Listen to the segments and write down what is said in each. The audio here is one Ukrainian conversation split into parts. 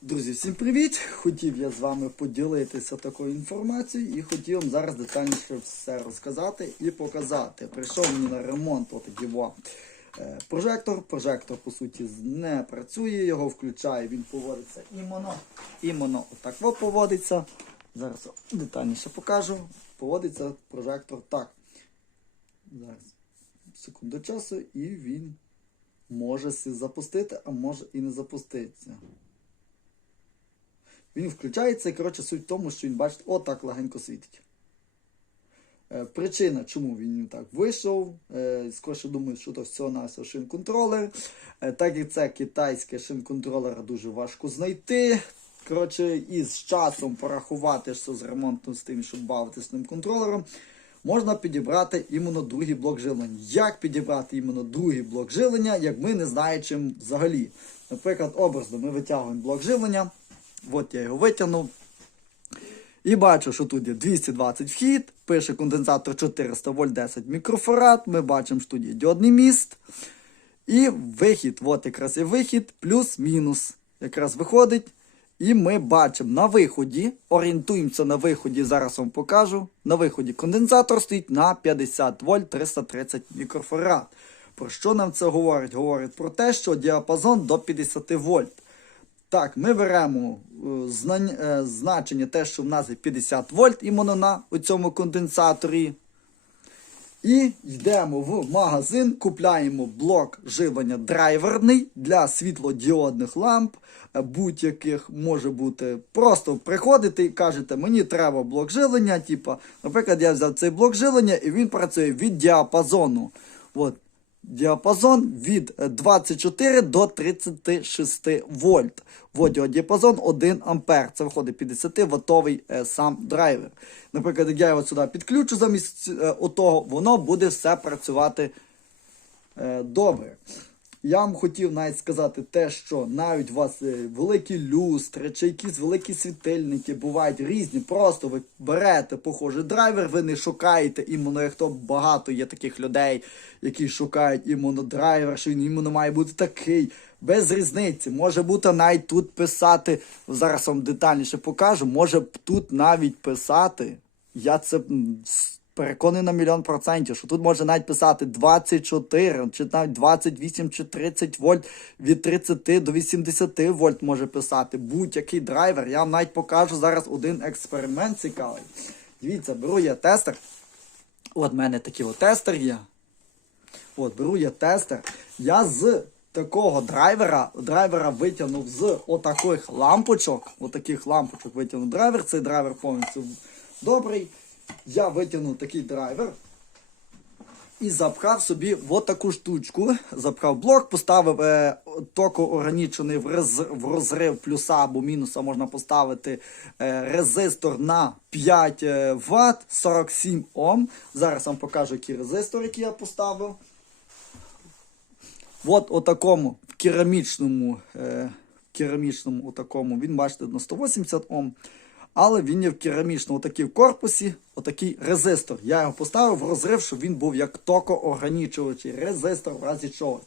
Друзі, всім привіт! Хотів я з вами поділитися такою інформацією і хотів вам зараз детальніше все розказати і показати. Прийшов мені на ремонт отакий е, прожектор. Прожектор, по суті, не працює, його включаю, він поводиться іменно. Іменно отак во поводиться. Зараз детальніше покажу. Поводиться прожектор так. Зараз секунду часу і він може запустити, а може і не запуститися. Він включається і, коротше, суть в тому, що він, бачите, отак легенько світить. Е, Причина, чому він так вийшов, е, скоріше думаю, що то всього на шин-контролер. Е, Так як це китайське шин-контролера дуже важко знайти. Коротше, і з часом порахувати, що з ремонтом з тим, щоб бавитися ним контролером, можна підібрати іменно другий блок живлення. Як підібрати іменно другий блок живлення, як ми не знаємо чим взагалі. Наприклад, образно ми витягуємо блок живлення. От я його витягнув. І бачу, що тут є 220 вхід, пише конденсатор 400 вольт 10 мікрофарад. Ми бачимо, що тут є діодний міст. І вихід, от якраз є вихід, плюс-мінус. Якраз виходить. І ми бачимо на виході, орієнтуємося на виході, зараз вам покажу. На виході конденсатор стоїть на 50 вольт 330 мікрофарад. Про що нам це говорить? Говорить про те, що діапазон до 50 вольт. Так, ми беремо е, е, значення те, що в нас є 50 вольт іменно на цьому конденсаторі. І йдемо в магазин, купляємо блок живлення драйверний для світлодіодних ламп, е, будь-яких може бути. Просто приходите і кажете, мені треба блок живлення. Типа, наприклад, я взяв цей блок живлення і він працює від діапазону. От. Діапазон від е, 24 до 36 вольт. Водіодіапазон діапазон 1 ампер. Це виходить 50 ваттовий е, сам драйвер. Наприклад, як я його сюди підключу замість е, отого, воно буде все працювати е, добре. Я вам хотів навіть сказати те, що навіть у вас е, великі люстри чи якісь великі світильники бувають різні. Просто ви берете похожий драйвер, ви не шукаєте іменно, як то багато є таких людей, які шукають іменно драйвер, що він іменно має бути такий. Без різниці. Може бути навіть тут писати, зараз вам детальніше покажу, може тут навіть писати. Я це переконаний на мільйон процентів, що тут може навіть писати 24, чи навіть 28 чи 30 вольт, від 30 до 80 вольт може писати. Будь-який драйвер. Я вам навіть покажу зараз один експеримент цікавий. Дивіться, беру я тестер. От в мене такий от тестер є. От, беру я тестер. Я з такого драйвера, драйвера витягнув з отаких лампочок. Отаких лампочок витягнув драйвер. Цей драйвер повністю добрий. Я витягнув такий драйвер і запхав собі в отаку штучку. Запхав блок, поставив е, току органічений в, рез, в розрив плюса або мінуса можна поставити е, резистор на 5 е, Вт 47 Ом. Зараз вам покажу, які резистори, які я поставив. От отакому в керамічному, е, керамічному отакому, він бачите на 180 Ом. Але він є в керамічному отакий в корпусі, отакий резистор. Я його поставив в розрив, щоб він був як токоорганічувачий резистор в разі чогось.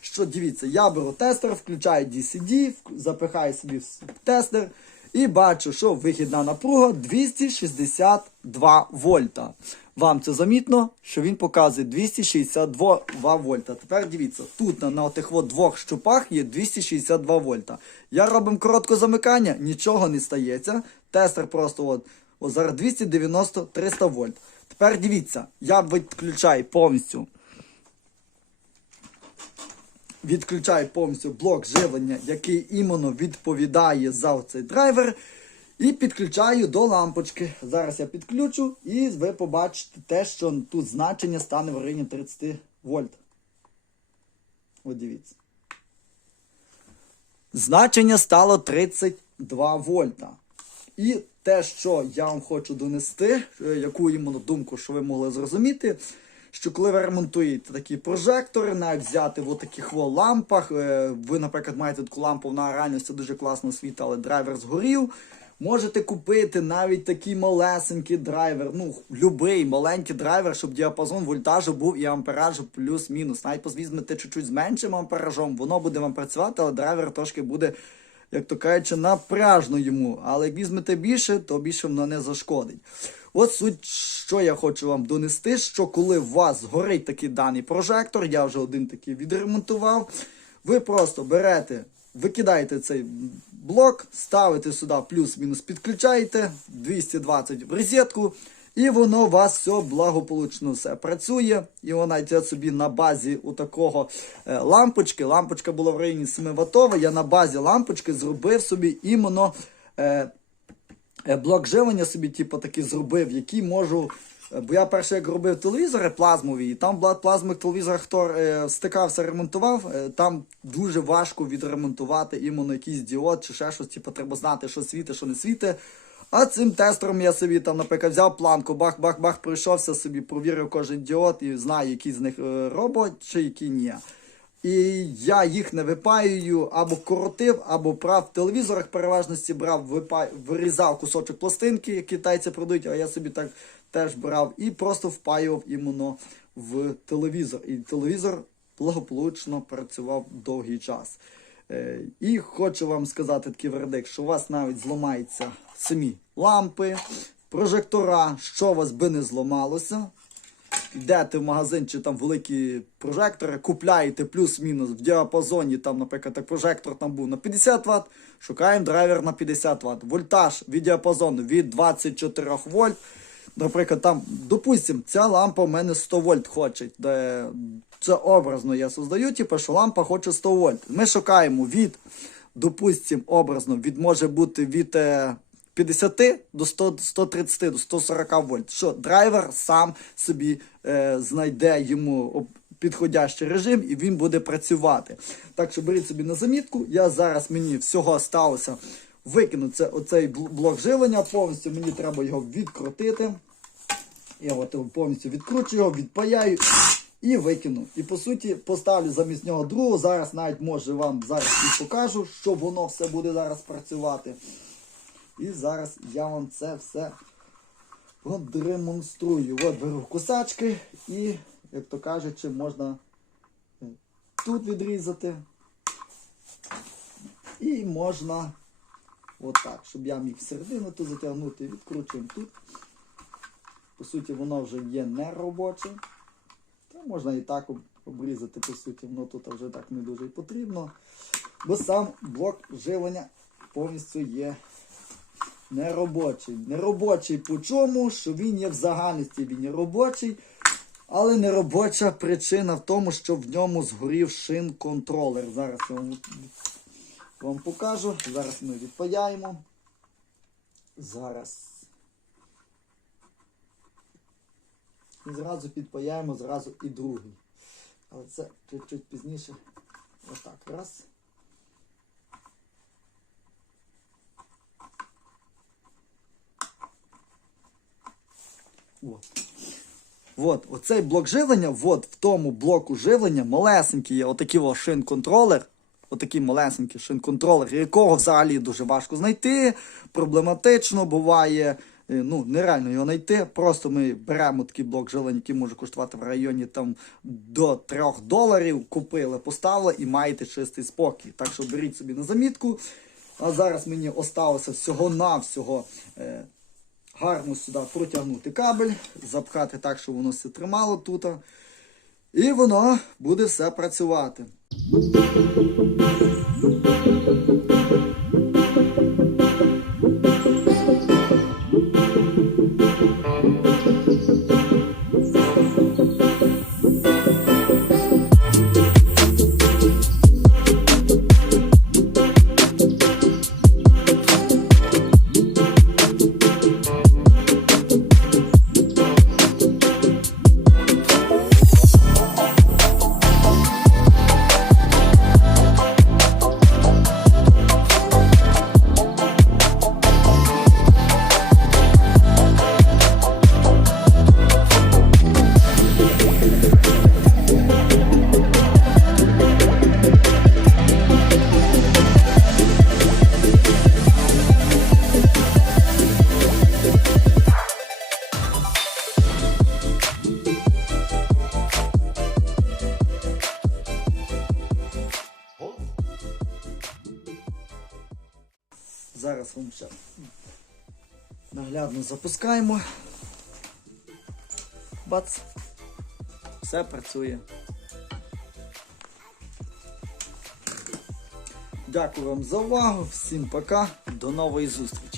Що дивіться, я беру тестер, включаю DCD, запихаю собі в тестер і бачу, що вихідна напруга 262 вольта. Вам це замітно, що він показує 262 вольта. Тепер дивіться, тут на, на отих от двох щупах є 262 вольта. Я робимо коротке замикання, нічого не стається. Тестер просто от, от зараз 290-300 вольт. Тепер дивіться, я відключаю повністю. Відключаю повністю блок живлення, який іменно відповідає за цей драйвер. І підключаю до лампочки. Зараз я підключу, і ви побачите те, що тут значення стане в районі 30 вольт. От дивіться. Значення стало 32 вольта. І те, що я вам хочу донести, е, яку іменно думку, що ви могли зрозуміти, що коли ви ремонтуєте такі прожектори, навіть взяти в таких лампах, е, ви, наприклад, маєте таку лампу, вона реально це дуже класно світить, але драйвер згорів. Можете купити навіть такий малесенький драйвер, ну, любий маленький драйвер, щоб діапазон вольтажу був і амперажу плюс-мінус. Навіть візьмете чуть-чуть з меншим амперажом, воно буде вам працювати, але драйвер трошки буде як то кажучи, напряжно йому. Але як візьмете більше, то більше воно не зашкодить. От суть, що я хочу вам донести, що коли у вас згорить такий даний прожектор, я вже один такий відремонтував, ви просто берете, викидаєте цей блок, ставите сюди плюс-мінус, підключаєте 220 в розетку, і воно у вас все благополучно все працює. І вона йде собі на базі у такого е, лампочки. Лампочка була в районі 7 ватова. Я на базі лампочки зробив собі іменно. Е, Е, блок живлення собі, типу, такий зробив, який можу. Бо я перше як робив телевізори плазмові, і там плазмових телевізорах, хто е, стикався, ремонтував, е, там дуже важко відремонтувати іменно якийсь діод чи ще щось, типу, треба знати, що світить, що не світить. А цим тестером я собі там, наприклад, взяв планку, бах-бах-бах, пройшовся собі, провірив кожен діод і знаю, які з них е, робочі, які ні. І я їх не випаюю або коротив, або прав в телевізорах переважності брав, випа... вирізав кусочок пластинки, які китайці продають, а я собі так теж брав і просто впаював іменно в телевізор. І телевізор благополучно працював довгий час. Е, І хочу вам сказати такий вердикт, що у вас навіть зламаються самі лампи, прожектора, що у вас би не зламалося йдете в магазин чи там великі прожектори, купляєте плюс-мінус в діапазоні, там, наприклад, так прожектор там був на 50 Вт, шукаємо драйвер на 50 Вт. Вольтаж від діапазону від 24 вольт. Наприклад, там, допустимо, ця лампа в мене 100 вольт хоче. Де це образно я создаю, типу, що лампа хоче 100 вольт. Ми шукаємо від, допустимо, образно, від може бути від е, 50 до 100, 130 до 140 вольт. Що драйвер сам собі е, знайде йому підходящий режим і він буде працювати. Так що беріть собі на замітку. Я зараз мені всього сталося викинути це, оцей блок живлення. Повністю мені треба його відкрутити. Я от повністю відкручу його, відпаяю і викину. І по суті поставлю замість нього другого. Зараз навіть може вам зараз і покажу, що воно все буде зараз працювати. І зараз я вам це все продемонструю. От беру кусачки і, як то кажучи, можна е, тут відрізати. І можна отак, щоб я міг всередину тут затягнути, відкручуємо тут. По суті, воно вже є неробоче. Та можна і так обрізати, по суті, воно тут вже так не дуже потрібно. Бо сам блок живлення повністю є неробочий. Неробочий по чому, що він є в загальності, він є робочий. Але неробоча причина в тому, що в ньому згорів шин-контролер. Зараз я вам, вам покажу. Зараз ми відпаяємо. Зараз. І зразу підпаяємо зразу і другий. Але це чуть-чуть пізніше. Отак. Раз. От. Оцей блок живлення, от в тому блоку живлення малесенький є отакий шин-контролер. Отакий малесенький шин-контролер, якого взагалі дуже важко знайти, проблематично буває. е, Ну, нереально його знайти. Просто ми беремо такий блок живлення, який може коштувати в районі там до 3 доларів, купили, поставили і маєте чистий спокій. Так що беріть собі на замітку. А зараз мені осталося всього-навсього е, гарно сюди протягнути кабель, запхати так, щоб воно все тримало тут. І воно буде все працювати. thank you Зараз вам ще наглядно запускаємо. Бац. Все працює. Дякую вам за увагу. Всім пока. До нової зустрічі.